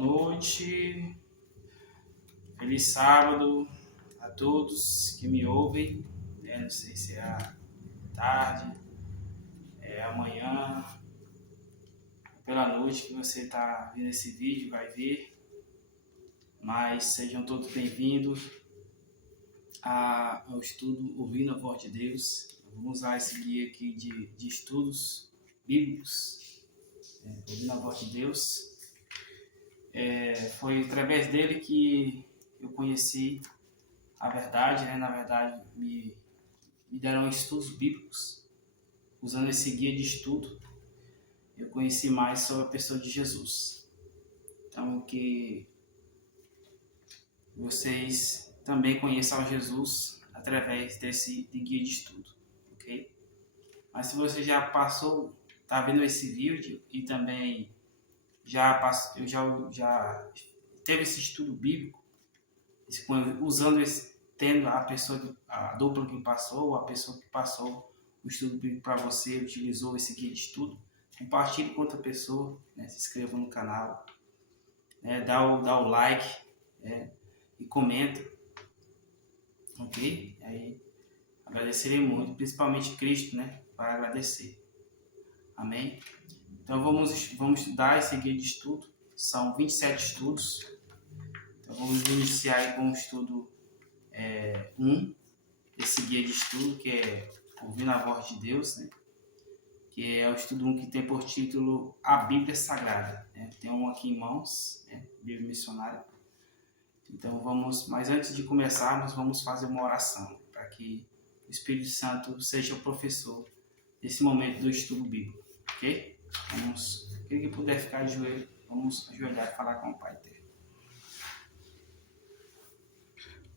noite, feliz sábado a todos que me ouvem, Não sei se é a tarde, é amanhã, pela noite que você está vendo esse vídeo, vai ver, mas sejam todos bem-vindos ao estudo Ouvindo a Voz de Deus. Vamos usar esse guia aqui de estudos bíblicos, Ouvindo a Voz de Deus. Foi através dele que eu conheci a verdade, Na verdade, me deram estudos bíblicos. Usando esse guia de estudo, eu conheci mais sobre a pessoa de Jesus. Então, que vocês também conheçam Jesus através desse guia de estudo, ok? Mas se você já passou, está vendo esse vídeo e também já teve esse estudo bíblico, tendo a dupla que passou, a pessoa que passou o estudo bíblico para você, utilizou esse guia de estudo, compartilhe com outra pessoa, se inscreva no canal, dá o like, e comenta, ok? Aí agradecerei muito, principalmente Cristo, para agradecer. Amém? Então vamos estudar esse guia de estudo. São 27 estudos. Então vamos iniciar aí com o estudo 1 desse guia de estudo, que é Ouvindo a Voz de Deus, que é o estudo 1 que tem por título A Bíblia Sagrada. Tem um aqui em mãos, Bíblia Missionária. Então mas antes de começarmos, vamos fazer uma oração para que o Espírito Santo seja o professor desse momento do estudo bíblico, ok? Quem que puder ficar de joelho, vamos ajoelhar e falar com o Pai Eterno.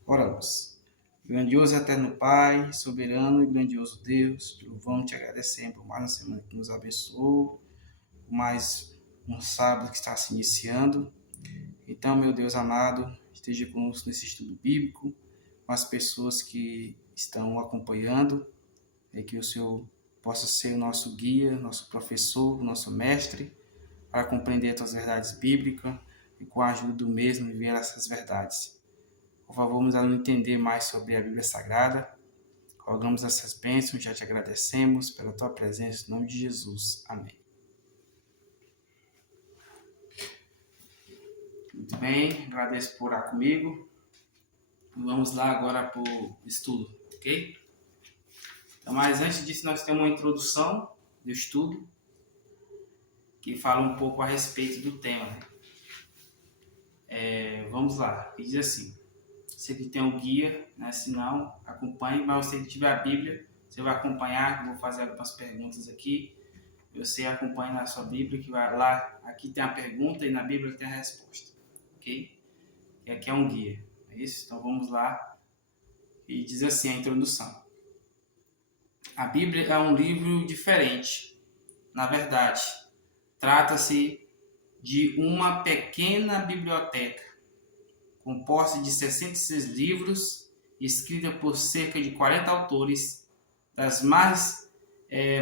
Oramos. Grandioso e eterno Pai, soberano e grandioso Deus, te louvamos, te agradecemos por mais uma semana que nos abençoou, por mais um sábado que está se iniciando. Então, meu Deus amado, esteja conosco nesse estudo bíblico, com as pessoas que estão acompanhando, que o Senhor possa ser o nosso guia, nosso professor, nosso mestre, para compreender as verdades bíblicas e com a ajuda do mesmo viver essas verdades. Por favor, nos entender mais sobre a Bíblia Sagrada. Rogamos essas bênçãos, já te agradecemos pela tua presença, em nome de Jesus. Amém. Muito bem, agradeço por orar comigo. Vamos lá agora para o estudo, ok? Então, mas antes disso, nós temos uma introdução do estudo que fala um pouco a respeito do tema. Vamos lá, que diz assim: você que tem um guia, se não, acompanhe, mas você que tiver a Bíblia, você vai acompanhar, eu vou fazer algumas perguntas aqui, você acompanha na sua Bíblia, que vai lá, aqui tem a pergunta e na Bíblia tem a resposta, ok? E aqui é um guia, é isso? Então vamos lá, e diz assim a introdução: a Bíblia é um livro diferente. Na verdade, trata-se de uma pequena biblioteca, composta de 66 livros, escrita por cerca de 40 autores das mais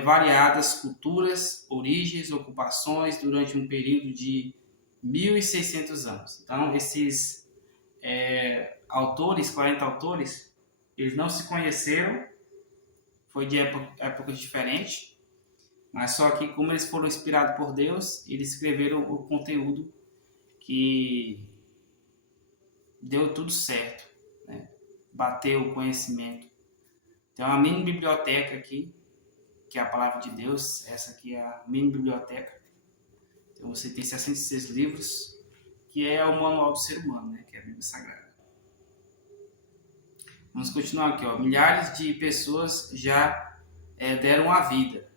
variadas culturas, origens, ocupações, durante um período de 1.600 anos. Então, esses 40 autores, eles não se conheceram, foi de épocas diferentes, mas só que como eles foram inspirados por Deus, eles escreveram o conteúdo que deu tudo certo, bateu o conhecimento. Tem uma mini biblioteca aqui, que é a palavra de Deus. Essa aqui é a mini biblioteca. Então você tem 66 livros, que é o manual do ser humano, que é a Bíblia Sagrada. Vamos continuar aqui, milhares de pessoas já deram a vida,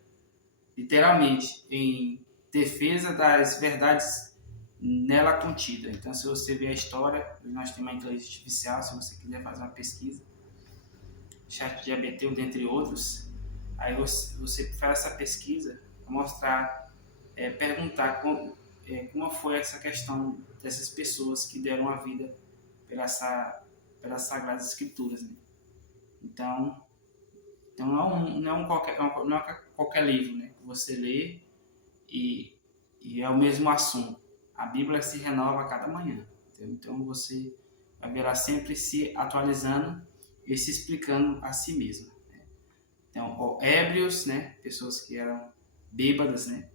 literalmente, em defesa das verdades nela contida. Então, se você ver a história, nós temos uma inteligência artificial, se você quiser fazer uma pesquisa, ChatGPT, dentre outros, aí você faz essa pesquisa, mostrar, perguntar como foi essa questão dessas pessoas que deram a vida pelas Sagradas Escrituras. Então não é qualquer livro, que você lê e é o mesmo assunto. a Bíblia se renova a cada manhã. Entendeu? Então você vai ver ela sempre se atualizando e se explicando a si mesma. Então, ébrios, né? Pessoas que eram bêbadas, né?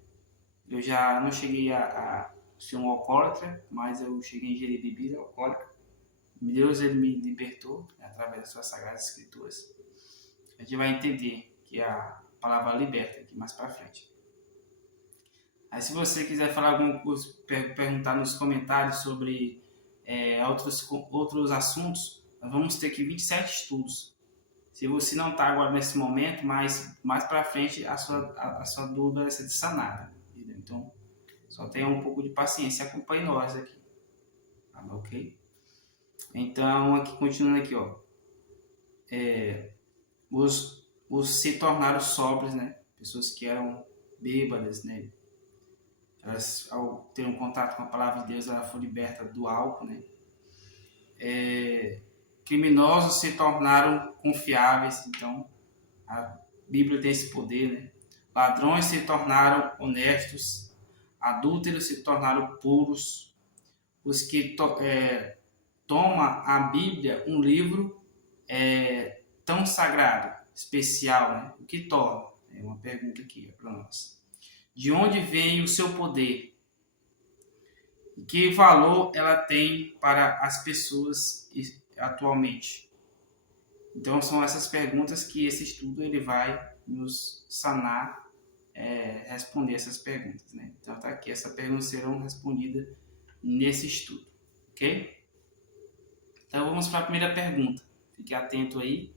Eu já não cheguei a ser um alcoólatra, mas eu cheguei a ingerir bebida alcoólica. Deus, ele me libertou, né, através das suas sagradas escrituras. A gente vai entender que a palavra liberta aqui mais para frente. Aí, se você quiser falar alguma coisa, perguntar nos comentários sobre outros assuntos, nós vamos ter aqui 27 estudos. Se você não está agora nesse momento, mas mais para frente a sua dúvida vai ser sanada. Entendeu? Então, só tenha um pouco de paciência e acompanhe nós aqui. Tá, ok? Então, aqui continuando aqui, ó. Os se tornaram sóbrios, né? Pessoas que eram bêbadas, né? Elas, ao ter um contato com a palavra de Deus, ela foi liberta do álcool, né? Criminosos se tornaram confiáveis, então a Bíblia tem esse poder, né? Ladrões se tornaram honestos, adúlteros se tornaram puros, os que tomam a Bíblia um livro tão sagrado, especial, né? O que torna? É uma pergunta aqui para nós. De onde vem o seu poder? E que valor ela tem para as pessoas atualmente? Então são essas perguntas que esse estudo ele vai nos sanar, responder essas perguntas, né? Então tá aqui, essas perguntas serão respondidas nesse estudo, ok? Então vamos para a primeira pergunta, fique atento aí.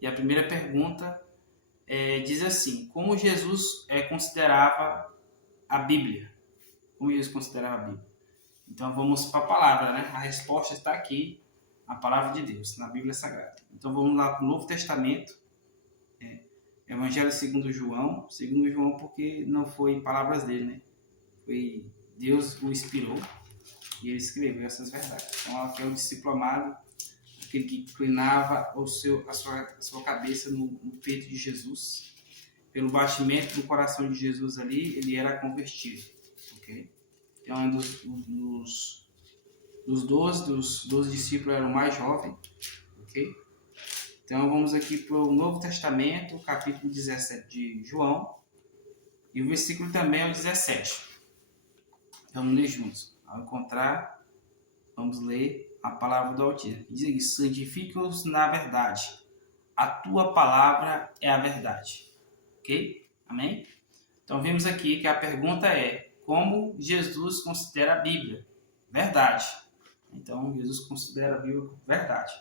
E a primeira pergunta diz assim: como Jesus considerava a Bíblia? Como Jesus considerava a Bíblia? Então vamos para a palavra, né? A resposta está aqui, a palavra de Deus, na Bíblia Sagrada. Então vamos lá para o Novo Testamento, Evangelho segundo João porque não foi palavras dele, né? Foi Deus o inspirou e ele escreveu essas verdades. Então aqui é o discípulo amado, aquele que inclinava a sua cabeça no peito de Jesus. Pelo batimento do coração de Jesus ali, ele era convertido. Okay? Então, dos 12 discípulos era o mais jovem. Okay? Então, vamos aqui para o Novo Testamento, capítulo 17 de João. E o versículo também é o 17. Vamos ler juntos. Ao encontrar, vamos ler a palavra do Altíssimo. Diz aqui: santifica-os na verdade. A tua palavra é a verdade. Ok? Amém? Então, vimos aqui que a pergunta é: como Jesus considera a Bíblia? Verdade. Então, Jesus considera a Bíblia verdade.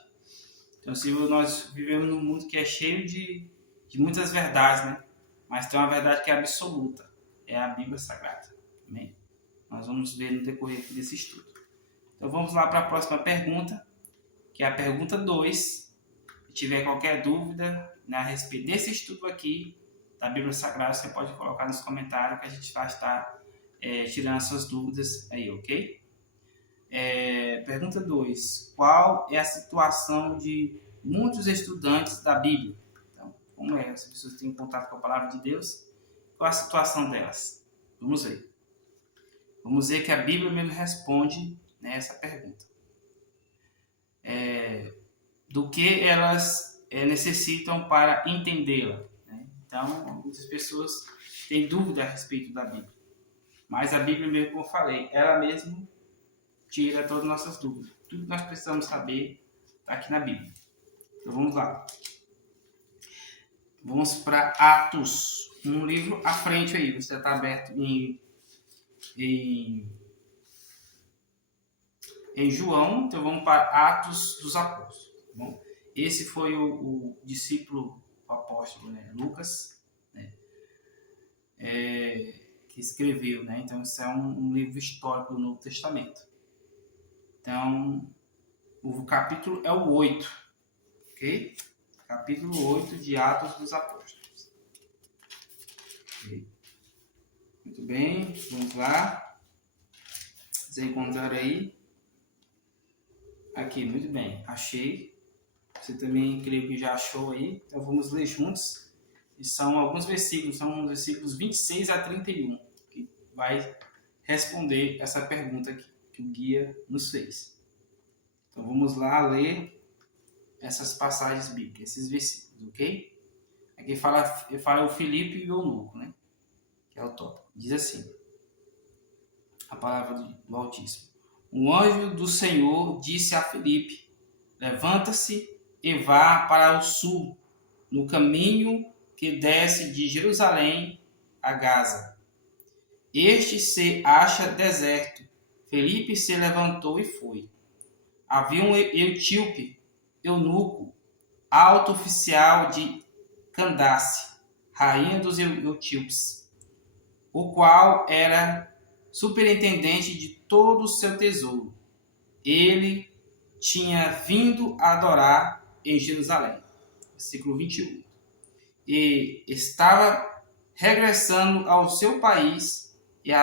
Então, se nós vivemos num mundo que é cheio de muitas verdades, né? Mas tem uma verdade que é absoluta. É a Bíblia Sagrada. Amém? Nós vamos ver no decorrer desse estudo. Então, vamos lá para a próxima pergunta, que é a pergunta 2. Se tiver qualquer dúvida, né, a respeito desse estudo aqui, da Bíblia Sagrada, você pode colocar nos comentários que a gente vai estar tirando as suas dúvidas aí, ok? Pergunta 2. Qual é a situação de muitos estudantes da Bíblia? Então, como as pessoas têm contato com a palavra de Deus, qual é a situação delas? Vamos ver. Vamos ver que a Bíblia mesmo responde essa pergunta. Do que elas necessitam para entendê-la? Então, muitas pessoas têm dúvida a respeito da Bíblia. Mas a Bíblia mesmo, como eu falei, ela mesmo tira todas as nossas dúvidas. Tudo que nós precisamos saber está aqui na Bíblia. Então, vamos lá. Vamos para Atos. Um livro à frente aí. Você está aberto em João. Então, vamos para Atos dos Apóstolos. Tá bom? Esse foi o discípulo, o apóstolo, né? Lucas, né? Que escreveu, né? Então isso é um livro histórico do Novo Testamento. Então o capítulo é o 8, ok? Capítulo 8 de Atos dos Apóstolos. Okay. Muito bem, vamos lá. Vocês encontraram aí? Aqui, muito bem, achei. Você também creio que já achou aí. Então vamos ler juntos. E são alguns versículos, são os versículos 26 a 31, que vai responder essa pergunta que o guia nos fez. Então vamos lá ler essas passagens bíblicas, esses versículos, ok? Aqui fala o Filipe e o eunuco, né? Que é o tópico. Diz assim, a palavra do Altíssimo. Um anjo do Senhor disse a Filipe, levanta-se e vá para o sul, no caminho que desce de Jerusalém a Gaza. Este se acha deserto. Filipe se levantou e foi. Havia um etíope, eunuco, alto oficial de Candace, rainha dos etíopes, o qual era superintendente de todo o seu tesouro. Ele tinha vindo adorar em Jerusalém. Versículo 21. E estava regressando ao seu país e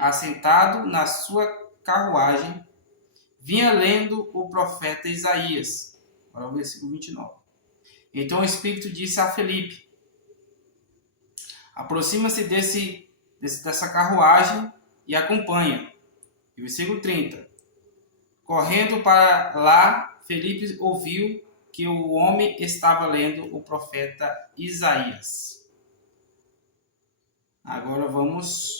assentado na sua carruagem, vinha lendo o profeta Isaías. Agora o versículo 29. Então o Espírito disse a Filipe, aproxima-se dessa carruagem e acompanha. E versículo 30. Correndo para lá, Filipe ouviu que o homem estava lendo o profeta Isaías. Agora vamos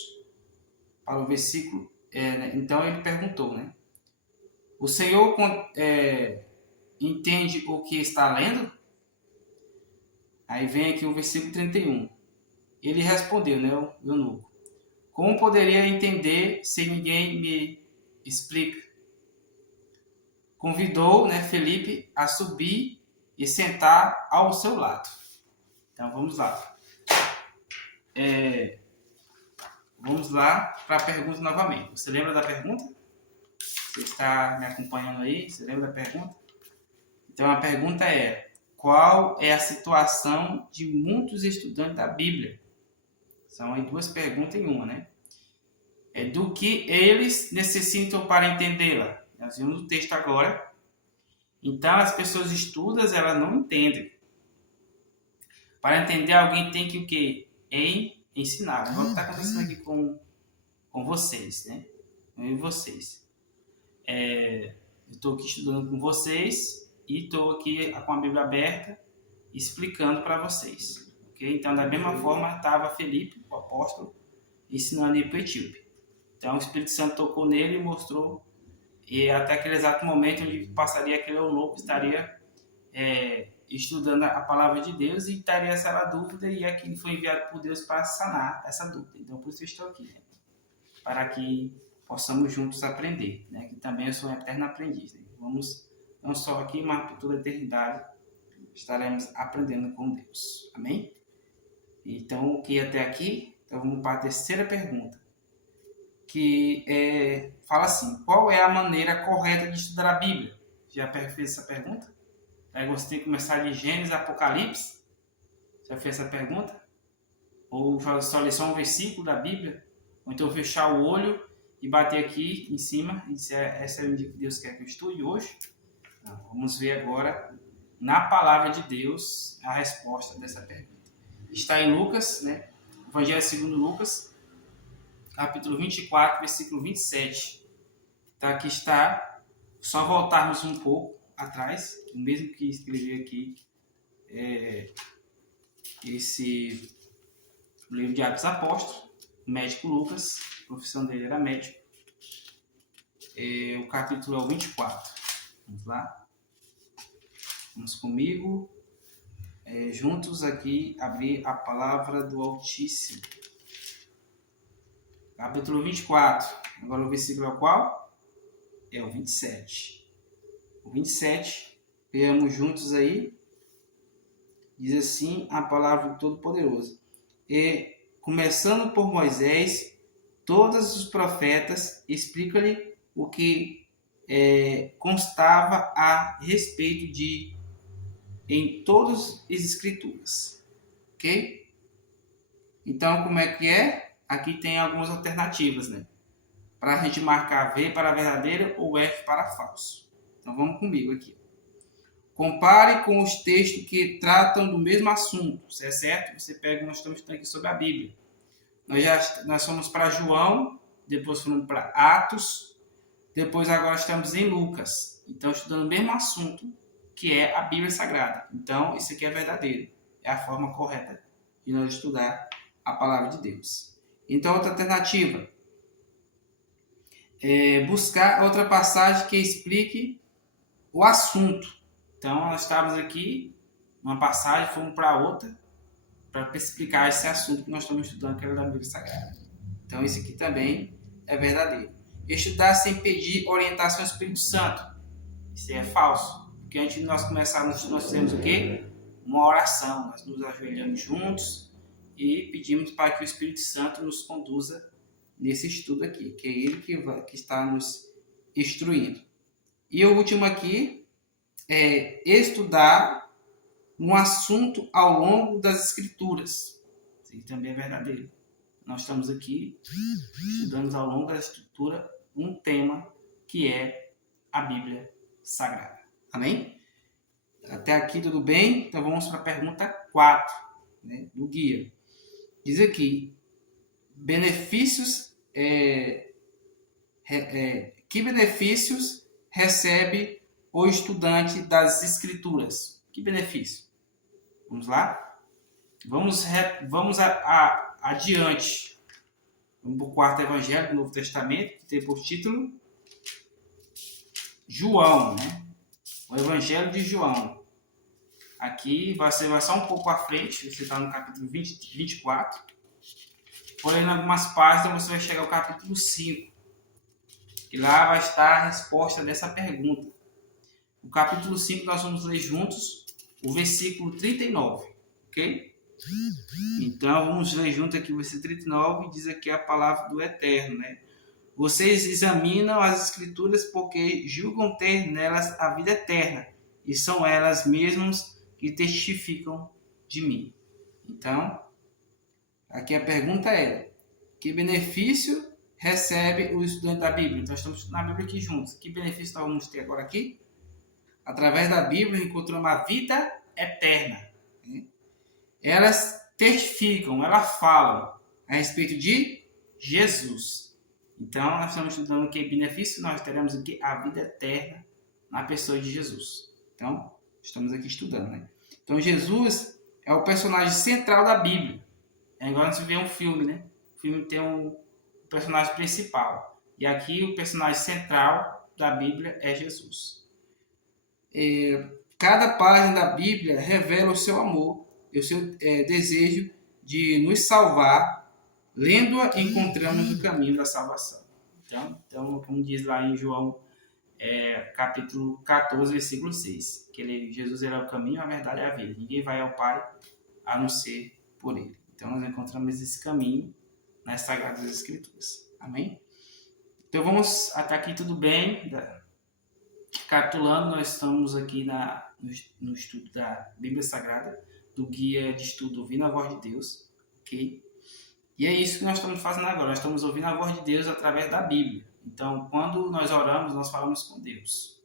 para o versículo. Então ele perguntou, né? O Senhor entende o que está lendo? Aí vem aqui o versículo 31. Ele respondeu, né, o eunuco, como poderia entender se ninguém me explica? Convidou, né, Filipe a subir e sentar ao seu lado. Então vamos lá. Vamos lá para a pergunta novamente. Você lembra da pergunta? Você está me acompanhando aí? Você lembra da pergunta? Então a pergunta é: qual é a situação de muitos estudantes da Bíblia? São aí duas perguntas em uma, né? Do que eles necessitam para entendê-la. Nós vimos o texto agora. Então as pessoas estudas, elas não entendem. Para entender, alguém tem que o quê? Ensinar. Agora o que está acontecendo aqui com vocês, né? Eu e vocês. Eu estou aqui estudando com vocês e estou aqui com a Bíblia aberta explicando para vocês. Okay? Então, da mesma forma, estava Filipe, o apóstolo, ensinando aí para o etíope. Então, o Espírito Santo tocou nele e mostrou, e até aquele exato momento onde passaria aquele eunuco, estaria estudando a palavra de Deus e estaria essa dúvida, e aqui foi enviado por Deus para sanar essa dúvida. Então, por isso eu estou aqui, né? Para que possamos juntos aprender, né? Que também eu sou um eterno aprendiz. Né? Vamos, não só aqui, mas por toda a eternidade, estaremos aprendendo com Deus. Amém? Então, o que até aqui? Então, vamos para a terceira pergunta, que fala assim: qual é a maneira correta de estudar a Bíblia? Já fez essa pergunta? Aí você tem que começar de Gênesis, Apocalipse? Já fez essa pergunta? Ou só ler só um versículo da Bíblia? Ou então fechar o olho e bater aqui em cima e dizer: essa é o que Deus quer que eu estude hoje? Não, vamos ver agora, na palavra de Deus, a resposta dessa pergunta. Está em Lucas, né? Evangelho segundo Lucas, capítulo 24, versículo 27. Então aqui está, só voltarmos um pouco atrás, o mesmo que escrevi aqui esse livro de Atos Apóstolos, o médico Lucas, a profissão dele era médico. O capítulo é o 24. Vamos lá? Vamos comigo. Juntos aqui abrir a palavra do Altíssimo. Capítulo 24. Agora o versículo é o qual? É o 27. O 27, leamos juntos aí. Diz assim a palavra do Todo-Poderoso. E, começando por Moisés, todos os profetas, explica-lhe o que constava a respeito de em todas as escrituras. Ok? Então, como é que é? Aqui tem algumas alternativas, né? Para a gente marcar V para verdadeiro ou F para falso. Então, vamos comigo aqui. Compare com os textos que tratam do mesmo assunto, se é certo? Você pega, nós estamos estudando aqui sobre a Bíblia. Nós fomos para João, depois fomos para Atos, depois agora estamos em Lucas. Então, estudando o mesmo assunto, que é a Bíblia Sagrada. Então, isso aqui é verdadeiro. É a forma correta de nós estudar a palavra de Deus. Então, outra alternativa é buscar outra passagem que explique o assunto. Então, nós estávamos aqui, uma passagem, fomos para outra, para explicar esse assunto que nós estamos estudando, que era da Bíblia Sagrada. Então, isso aqui também é verdadeiro. Estudar sem pedir orientação ao Espírito Santo. Isso é falso. Porque antes de nós começarmos, nós fizemos o quê? Uma oração. Nós nos ajoelhamos juntos e pedimos para que o Espírito Santo nos conduza nesse estudo aqui, que é ele que está nos instruindo. E o último aqui é estudar um assunto ao longo das Escrituras. Isso também é verdadeiro. Nós estamos aqui estudando ao longo da Escritura um tema que é a Bíblia Sagrada. Amém? Até aqui tudo bem? Então vamos para a pergunta 4, né, do guia. Diz aqui, que benefícios recebe o estudante das Escrituras? Que benefício? Vamos lá? Vamos adiante. Vamos para o quarto evangelho do Novo Testamento, que tem por título João, né? O Evangelho de João. Aqui vai só um pouco à frente, você está no capítulo 24. Porém, em algumas páginas você vai chegar ao capítulo 5. E lá vai estar a resposta dessa pergunta. No capítulo 5 nós vamos ler juntos o versículo 39, ok? Então vamos ler junto aqui o versículo 39, diz aqui a palavra do Eterno, né? Vocês examinam as Escrituras porque julgam ter nelas a vida eterna, e são elas mesmas que testificam de mim. Então, aqui a pergunta é, que benefício recebe o estudante da Bíblia? Então, estamos estudando a Bíblia aqui juntos. Que benefício nós vamos ter agora aqui? Através da Bíblia, encontramos a vida eterna. Elas testificam, elas falam a respeito de Jesus. Então, nós estamos estudando que benefício nós teremos aqui a vida eterna na pessoa de Jesus. Então, estamos aqui estudando, né? Então, Jesus é o personagem central da Bíblia. É igual a gente vê um filme, né? O filme tem um personagem principal. E aqui o personagem central da Bíblia é Jesus. Cada página da Bíblia revela o seu amor e o seu desejo de nos salvar. Lendo-a, encontramos o caminho da salvação. Então, como diz lá em João, capítulo 14, versículo 6, que Jesus era o caminho, a verdade e a vida. Ninguém vai ao Pai a não ser por ele. Então, nós encontramos esse caminho nas Sagradas Escrituras. Amém? Então, vamos até aqui tudo bem. Recapitulando, nós estamos aqui no estudo da Bíblia Sagrada, do guia de estudo Ouvindo a Voz de Deus. Ok? E é isso que nós estamos fazendo agora. Nós estamos ouvindo a voz de Deus através da Bíblia. Então, quando nós oramos, nós falamos com Deus.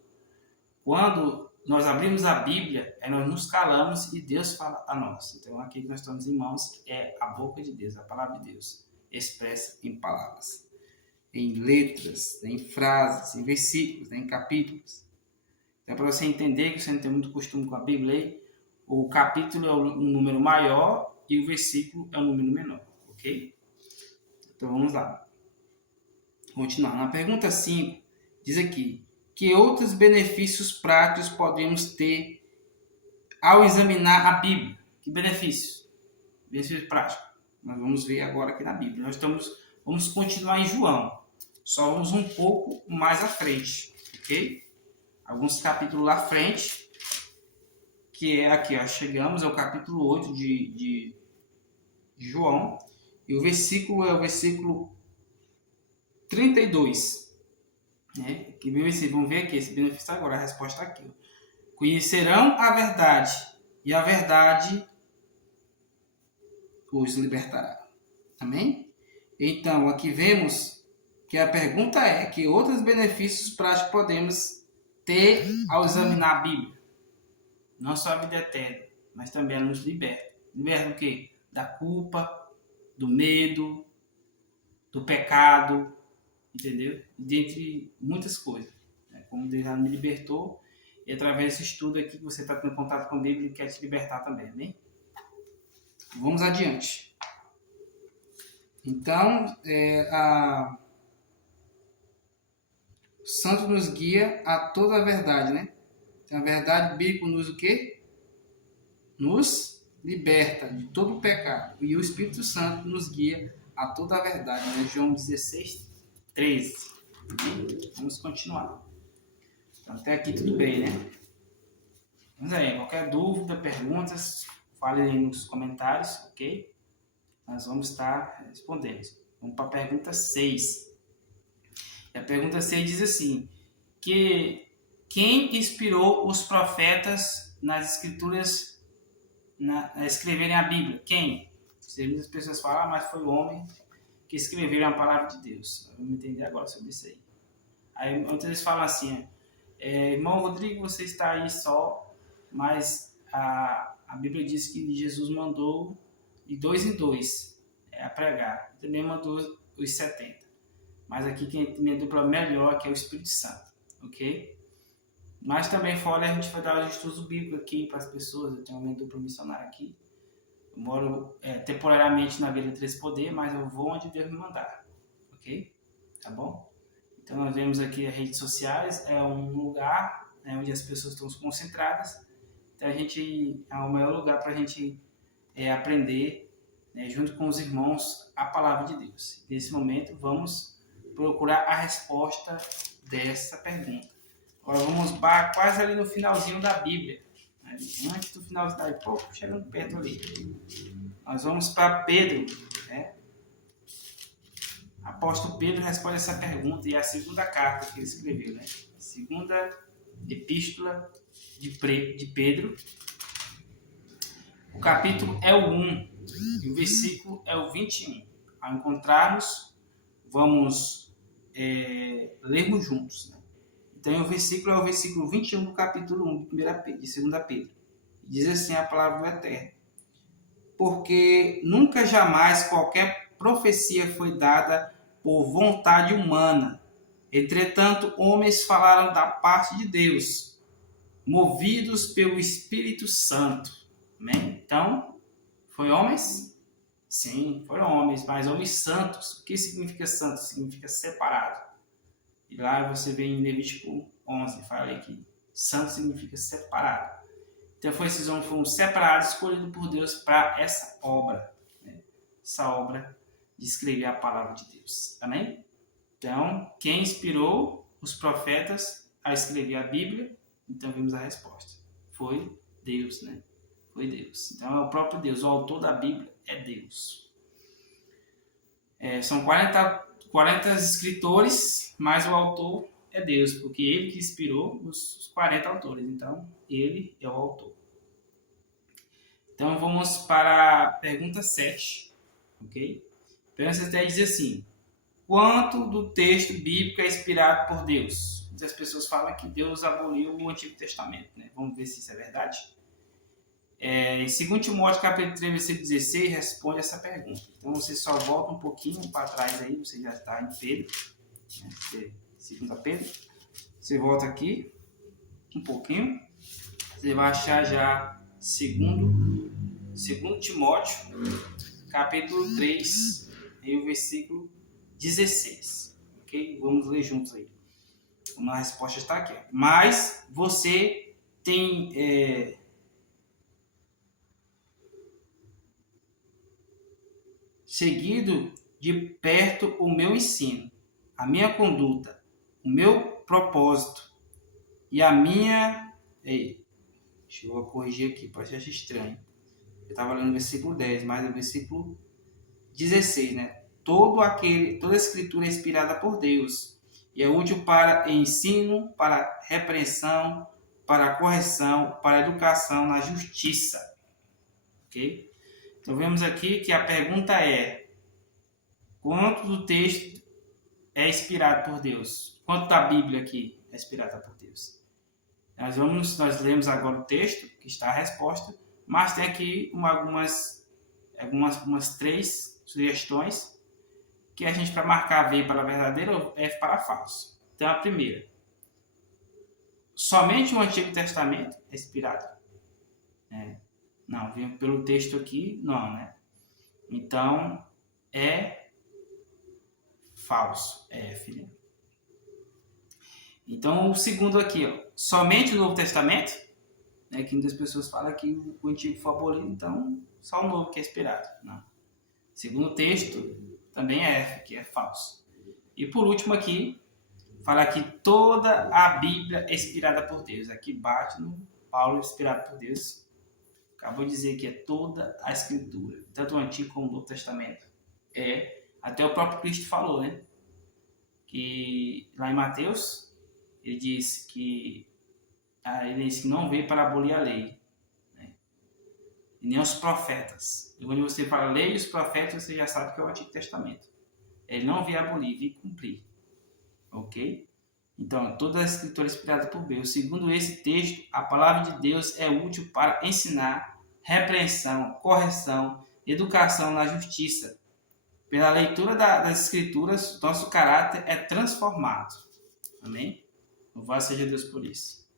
Quando nós abrimos a Bíblia, nós nos calamos e Deus fala a nós. Então, aqui que nós estamos em mãos é a boca de Deus, a palavra de Deus, expressa em palavras, em letras, em frases, em versículos, em capítulos. Então, para você entender que você não tem muito costume com a Bíblia aí, o capítulo é um número maior e o versículo é um número menor. Ok? Então vamos lá. Continuar. Na pergunta 5, diz aqui: que outros benefícios práticos podemos ter ao examinar a Bíblia? Que benefícios? Benefícios práticos. Nós vamos ver agora aqui na Bíblia. Vamos continuar em João. Só vamos um pouco mais à frente. Ok? Alguns capítulos lá à frente. Que é aqui, ó, chegamos ao capítulo 8 de João. E o versículo é o versículo 32. Né? Que vamos ver aqui, esse benefício agora, a resposta aqui. Conhecerão a verdade, e a verdade os libertará. Amém? Então, aqui vemos que a pergunta é que outros benefícios práticos podemos ter ao examinar a Bíblia. não só a vida eterna, mas também ela nos liberta. Liberta do quê? Da culpa, do medo, do pecado, entendeu? Dentre muitas coisas. Como Deus já me libertou, e através desse estudo aqui que você está tendo contato com a Bíblia, Ele quer te libertar também, amém? Vamos adiante. Então, o Santo nos guia a toda a verdade, né? Então, a verdade bíblica nos o quê? Nos liberta de todo o pecado. E o Espírito Santo nos guia a toda a verdade, né? João 16, 13. Vamos continuar. Então, até aqui tudo bem, né? Mas aí, qualquer dúvida, perguntas, fale aí nos comentários, ok? Nós vamos estar respondendo. Vamos para a pergunta 6. E a pergunta 6 diz assim, que quem inspirou os profetas nas escrituras a escreverem a Bíblia? Quem? Muitas pessoas falam, mas foi o homem que escreveram a palavra de Deus. Vamos entender agora sobre isso aí. Aí muitas vezes falam assim, irmão Rodrigo, você está aí só, mas a Bíblia diz que Jesus mandou de 2 em 2 a pregar. Também mandou os 70. Mas aqui quem me dupla melhor que é o Espírito Santo, ok? Mas também fora a gente vai dar os estudos bíblicos aqui para as pessoas. Eu tenho uma dupla missionária aqui. Eu moro temporariamente na Vila Três Poder, mas eu vou onde Deus me mandar, ok? Tá bom? Então nós vemos aqui as redes sociais, é um lugar onde as pessoas estão concentradas. Então é o melhor lugar para a gente aprender, junto com os irmãos, a palavra de Deus. Nesse momento vamos procurar a resposta dessa pergunta. Agora vamos quase ali no finalzinho da Bíblia. Antes do finalzinho da Bíblia, chegando perto ali. Nós vamos para Pedro, né? Apóstolo Pedro responde essa pergunta e é a segunda carta que ele escreveu, né? Segunda epístola de Pedro. O capítulo é o 1 e o versículo é o 21. Ao encontrarmos, vamos lermos juntos, né? Então o versículo é o versículo 21 do capítulo 1 de 2 Pedro. Diz assim a palavra do Eterno. Porque nunca jamais qualquer profecia foi dada por vontade humana. Entretanto, homens falaram da parte de Deus, movidos pelo Espírito Santo. Amém? Então, foi homens? Sim, foram homens, mas homens santos. O que significa santo? Significa separado. E lá você vê em Levítico 11, fala que santo significa separado. Então, esses homens foram separados, escolhidos por Deus para essa obra. Né? Essa obra de escrever a palavra de Deus. Amém? Então, quem inspirou os profetas a escrever a Bíblia? Então, vimos a resposta. Foi Deus, né? Foi Deus. Então, é o próprio Deus. O autor da Bíblia é Deus. São 40 escritores, mas o autor é Deus, porque ele que inspirou os 40 autores. Então, ele é o autor. Então, vamos para a pergunta 7. Ok? A pergunta 7 diz assim: quanto do texto bíblico é inspirado por Deus? Muitas pessoas falam que Deus aboliu o Antigo Testamento, né? Vamos ver se isso é verdade. Em 2 Timóteo, capítulo 3, versículo 16, responde essa pergunta. Então, você só volta um pouquinho para trás aí, você já está em Pedro, né? 2 Pedro. Você volta aqui um pouquinho, você vai achar já 2 Timóteo, capítulo 3, e o versículo 16. Ok? Vamos ler juntos aí. A resposta está aqui. Mas você tem... seguido de perto o meu ensino, a minha conduta, o meu propósito e a minha... deixa eu corrigir aqui, pode ser estranho. Eu estava lendo o versículo 10, mas é o versículo 16, né? Toda a escritura é inspirada por Deus e é útil para ensino, para repreensão, para correção, para educação na justiça. Ok? Então, vemos aqui que a pergunta é: quanto do texto é inspirado por Deus? Quanto da Bíblia aqui é inspirada por Deus? Nós lemos agora o texto, que está a resposta, mas tem aqui umas 3 sugestões que a gente, para marcar V para verdadeiro ou F para falso. Então, a primeira: somente o Antigo Testamento é inspirado? Não, vem pelo texto aqui, não, né? Então, é falso, é F, né? Então, o segundo aqui, ó, somente o Novo Testamento, né, que muitas pessoas falam que o Antigo foi abolido, então só o Novo que é inspirado. Não. Segundo o texto, também é F, que é falso. E por último aqui, fala que toda a Bíblia é inspirada por Deus. Aqui bate no Paulo, inspirado por Deus. Acabou de dizer que é toda a Escritura, tanto o Antigo como o Novo Testamento. Até o próprio Cristo falou, né? Que lá em Mateus, ele disse que não veio para abolir a lei, né? E nem os profetas. E quando você fala lei e os profetas, você já sabe que é o Antigo Testamento. Ele não veio abolir, veio cumprir. Ok? Então, toda a Escritura é inspirada por Deus. Segundo esse texto, a palavra de Deus é útil para ensinar, repreensão, correção, educação na justiça. Pela leitura das Escrituras, nosso caráter é transformado. Amém? Louvado seja Deus por isso.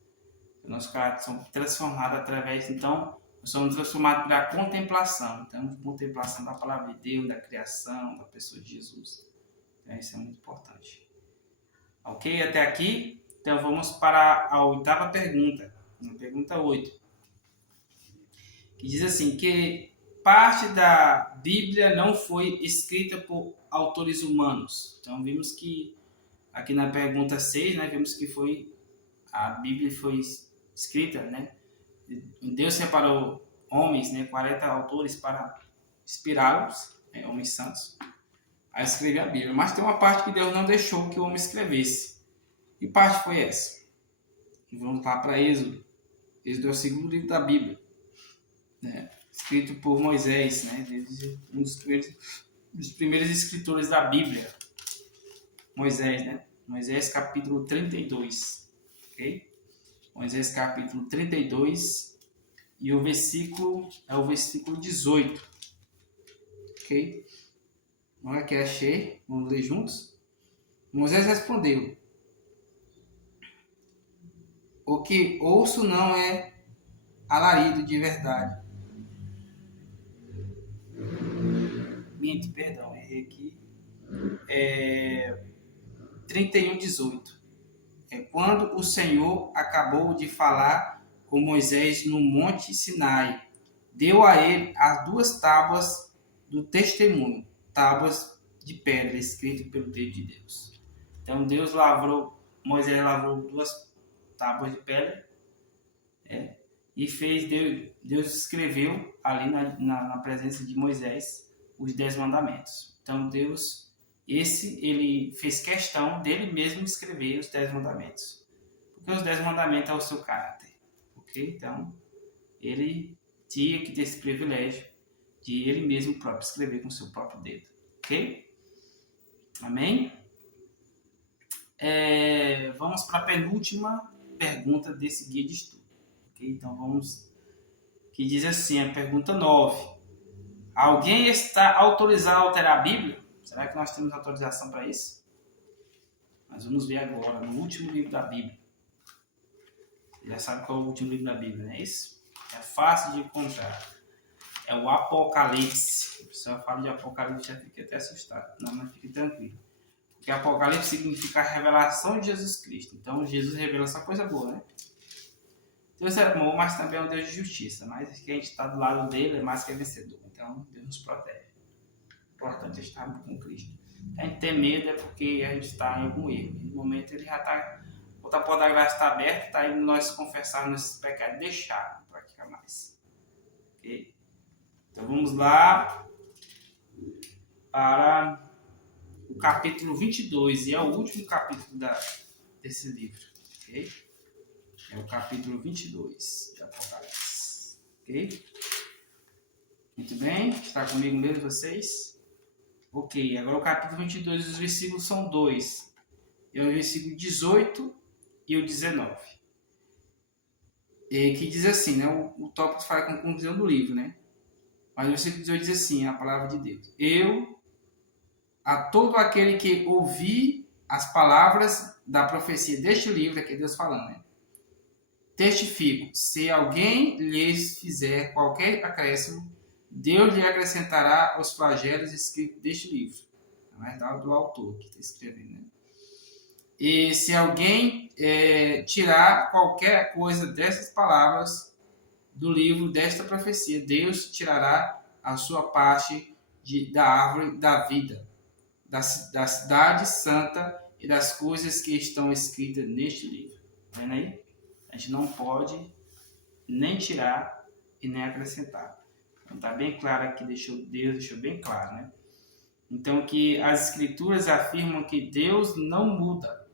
O nosso caráter é transformado através, então, nós somos transformados pela contemplação. Então, contemplação da palavra de Deus, da criação, da pessoa de Jesus. Então, isso é muito importante. Ok? Até aqui. Então, vamos para a 8ª pergunta. Pergunta 8. Que diz assim, que parte da Bíblia não foi escrita por autores humanos. Então, vimos que aqui na pergunta 6, né, vimos que a Bíblia foi escrita, né? Deus separou homens, né, 40 autores para inspirá-los, né, homens santos, a escrever a Bíblia. Mas tem uma parte que Deus não deixou que o homem escrevesse. Que parte foi essa? E vamos lá para Êxodo. Êxodo é o segundo livro da Bíblia, né? Escrito por Moisés, né? Um dos primeiros escritores da Bíblia. Moisés, né? Moisés capítulo 32. Ok? Moisés capítulo 32 e o versículo é o versículo 18. Ok? Olha que achei. Vamos ler juntos? Moisés respondeu: o que ouço não é alarido de verdade. Minto, perdão, errei aqui. 31:18. Quando o Senhor acabou de falar com Moisés no Monte Sinai, deu a ele as 2 tábuas do testemunho, tábuas de pedra, escritas pelo dedo de Deus. Então Moisés lavrou 2 tábuas de pedra, e Deus escreveu ali na presença de Moisés os 10 mandamentos. Então Deus, ele fez questão dele mesmo escrever os 10 mandamentos. Porque os 10 mandamentos é o seu caráter. Ok? Então, ele tinha que ter esse privilégio de ele mesmo próprio escrever com o seu próprio dedo. Ok? Amém? Vamos para a penúltima pergunta desse guia de estudo. Okay? Então, que diz assim, a pergunta 9. Alguém está autorizado a alterar a Bíblia? Será que nós temos autorização para isso? Nós vamos ver agora, no último livro da Bíblia. Você já sabe qual é o último livro da Bíblia, não é isso? É fácil de encontrar. É o Apocalipse. O pessoal fala de Apocalipse, já fica até assustado. Não, mas fique tranquilo. Porque Apocalipse significa a revelação de Jesus Cristo. Então, Jesus revela essa coisa boa, né? Deus é bom, mas também é um Deus de justiça. Mas que a gente está do lado dele é mais que vencedor. Então, Deus nos protege. O importante é estar com Cristo. A gente tem medo é porque a gente está em algum erro. No momento ele já está, a porta da graça está aberta, está indo nós confessar nossos pecados, deixar, não praticar mais. Ok? Então vamos lá para o capítulo 22, e é o último capítulo desse livro. Ok? É o capítulo 22 de Apocalipse. Ok? Muito bem, está comigo mesmo vocês? Ok, agora o capítulo 22, os versículos são 2. É o versículo 18 e o 19. que diz assim, né? O tópico fala com a conclusão do livro, né? Mas o versículo 18 diz assim, a palavra de Deus. Eu, a todo aquele que ouvir as palavras da profecia deste livro, aqui é Deus falando, né? Testifico, se alguém lhes fizer qualquer acréscimo, Deus lhe acrescentará os flagelos escritos deste livro. Na verdade, do autor que está escrevendo, né? E se alguém tirar qualquer coisa dessas palavras do livro desta profecia, Deus tirará a sua parte da árvore da vida, da cidade santa e das coisas que estão escritas neste livro. Tá vendo aí? A gente não pode nem tirar e nem acrescentar. Então está bem claro aqui, Deus deixou bem claro, né? Então que as escrituras afirmam que Deus não muda.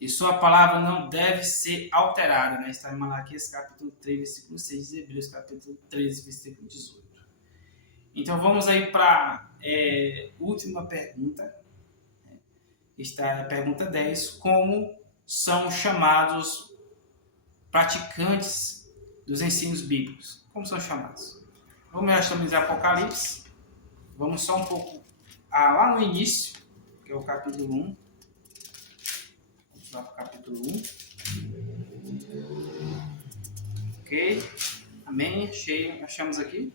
E sua palavra não deve ser alterada, né? Está em Malaquias capítulo 3, versículo 6, e Hebreus capítulo 13, versículo 18. Então vamos aí para a última pergunta. Está a pergunta 10. Como são chamados praticantes dos ensinos bíblicos? Como são chamados? Vamos já estamos em Apocalipse. Vamos só um pouco lá no início, que é o capítulo 1. Lá para o capítulo 1. Ok? Amém? Achamos aqui.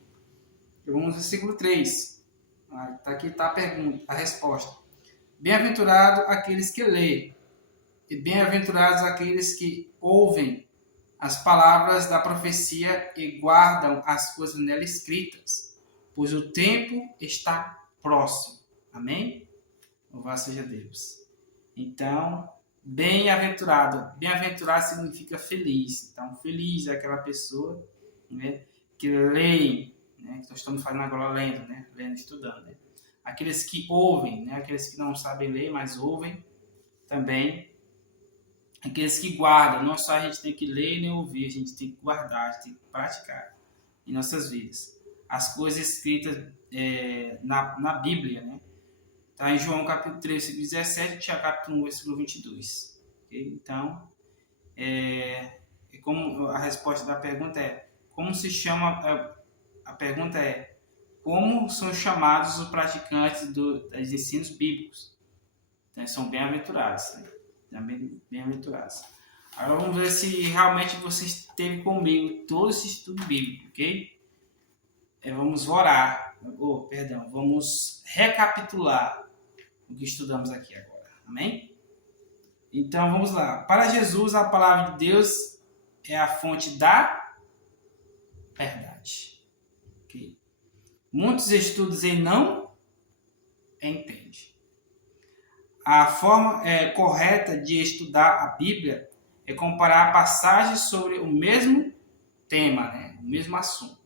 Vamos no versículo 3. Aqui está a pergunta, a resposta. Bem-aventurado aqueles que lêem, e bem-aventurados aqueles que ouvem as palavras da profecia e guardam as coisas nela escritas, pois o tempo está próximo. Amém? Louvado seja Deus. Então, bem-aventurado. Bem-aventurado significa feliz. Então, feliz é aquela pessoa, né, que lê, né, que nós estamos fazendo agora lendo, né, lendo, estudando. Né? Aqueles que ouvem, né, aqueles que não sabem ler, mas ouvem também. Aqueles que guardam. Não só a gente tem que ler nem ouvir, a gente tem que guardar, a gente tem que praticar em nossas vidas. As coisas escritas na Bíblia, né? Está em João capítulo 3, versículo 17, e Tiago capítulo 1, versículo 22. Okay? Então, como a resposta da pergunta como se chama, a pergunta como são chamados os praticantes dos ensinos bíblicos? Então, são bem-aventurados. Né? Bem-aventurados. Agora vamos ver se realmente você esteve comigo todo esse estudo bíblico, ok? Vamos orar. Vamos recapitular o que estudamos aqui agora. Amém? Então vamos lá. Para Jesus, a palavra de Deus é a fonte da verdade. Okay? Muitos estudos e não entendem. A forma correta de estudar a Bíblia é comparar passagens sobre o mesmo tema, né? O mesmo assunto.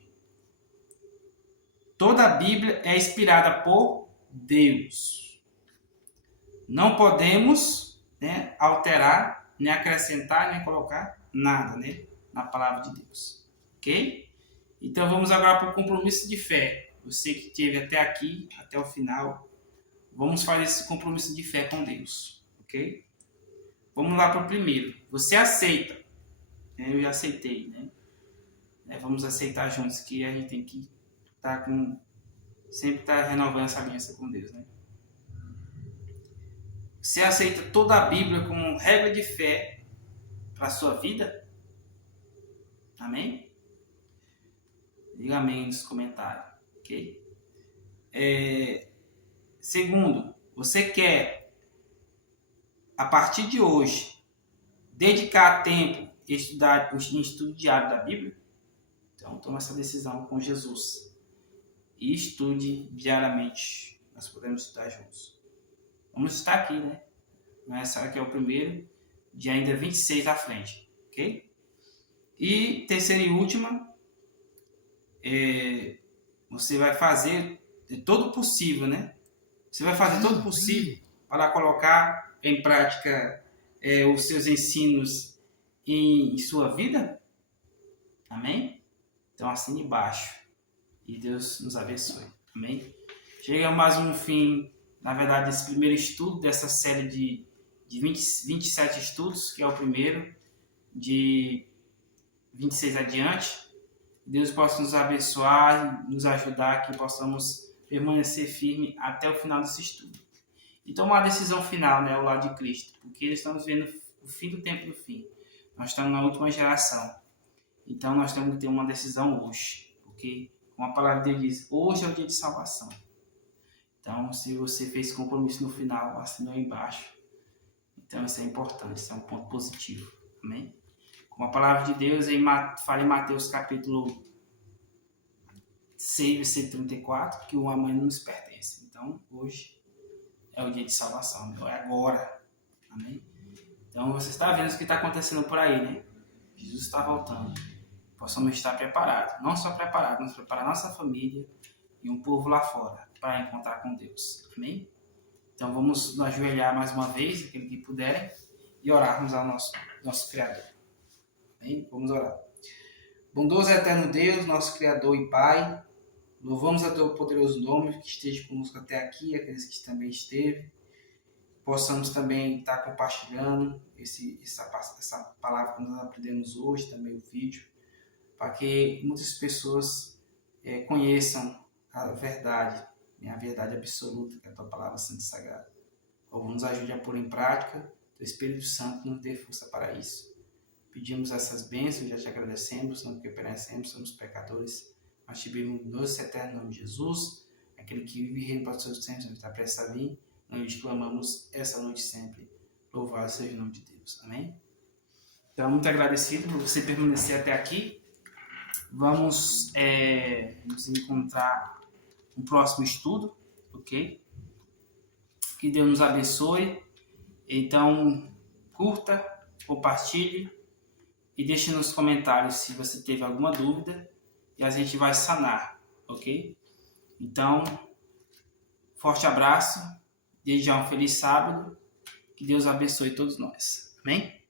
Toda a Bíblia é inspirada por Deus. Não podemos, né, alterar, nem acrescentar, nem colocar nada, né, na palavra de Deus. Ok? Então vamos agora para o compromisso de fé. Você que esteve até aqui, até o final, vamos fazer esse compromisso de fé com Deus. Ok? Vamos lá para o primeiro. Você aceita? Eu já aceitei, né? Vamos aceitar juntos que a gente tem que sempre estar renovando essa aliança com Deus, né? Você aceita toda a Bíblia como regra de fé para a sua vida? Amém? Diga amém nos comentários, ok? Segundo, você quer, a partir de hoje, dedicar tempo e estudar o estudo diário da Bíblia? Então, toma essa decisão com Jesus. E estude diariamente. Nós podemos estudar juntos. Vamos estar aqui, né? Essa aqui é o primeiro, de ainda 26 à frente, ok? E terceira e última, você vai fazer todo o possível, né? Você vai fazer todo o possível para colocar em prática os seus ensinos em sua vida? Amém? Então assine embaixo e Deus nos abençoe. Amém? Chega mais um fim, na verdade, desse primeiro estudo, dessa série de 27 estudos, que é o primeiro, de 26 adiante. Deus possa nos abençoar e nos ajudar, que possamos permanecer firme até o final desse estudo. E tomar a decisão final, né, ao lado de Cristo, porque estamos vendo o fim do tempo do fim. Nós estamos na última geração. Então nós temos que ter uma decisão hoje, porque como a palavra de Deus diz, hoje é o dia de salvação. Então, se você fez compromisso no final, assinou aí embaixo. Então isso é importante, isso é um ponto positivo. Amém? Como a palavra de Deus fala em Mateus capítulo 6, versículo 34, que o amanhã não nos pertence. Então, hoje é o dia de salvação, é agora. Amém? Então, você está vendo o que está acontecendo por aí, né? Jesus está voltando. Possamos estar preparados. Não só preparados, mas preparar nossa família e um povo lá fora para encontrar com Deus. Amém? Então, vamos nos ajoelhar mais uma vez, aquele que puderem, e orarmos ao nosso Criador. Amém? Vamos orar. Bondoso e eterno Deus, nosso Criador e Pai, louvamos a Teu poderoso nome, que esteja conosco até aqui, aqueles que também esteve. Possamos também estar compartilhando essa palavra que nós aprendemos hoje, também o vídeo, para que muitas pessoas conheçam a verdade absoluta, que é a Tua palavra santa e sagrada. Nos ajude a pôr em prática, o Espírito Santo nos dê força para isso. Pedimos essas bênçãos, já te agradecemos, não porque perecemos, somos pecadores, mas te pedimos no nosso eterno nome de Jesus, aquele que vive e reina para os seus tempos, está prestes a vir, nós clamamos essa noite sempre. Louvado seja o nome de Deus. Amém? Então, muito agradecido por você permanecer até aqui. Vamos nos encontrar no próximo estudo, ok? Que Deus nos abençoe. Então, curta, compartilhe e deixe nos comentários se você teve alguma dúvida e a gente vai sanar, ok? Então, forte abraço, desde já um feliz sábado, que Deus abençoe todos nós. Amém?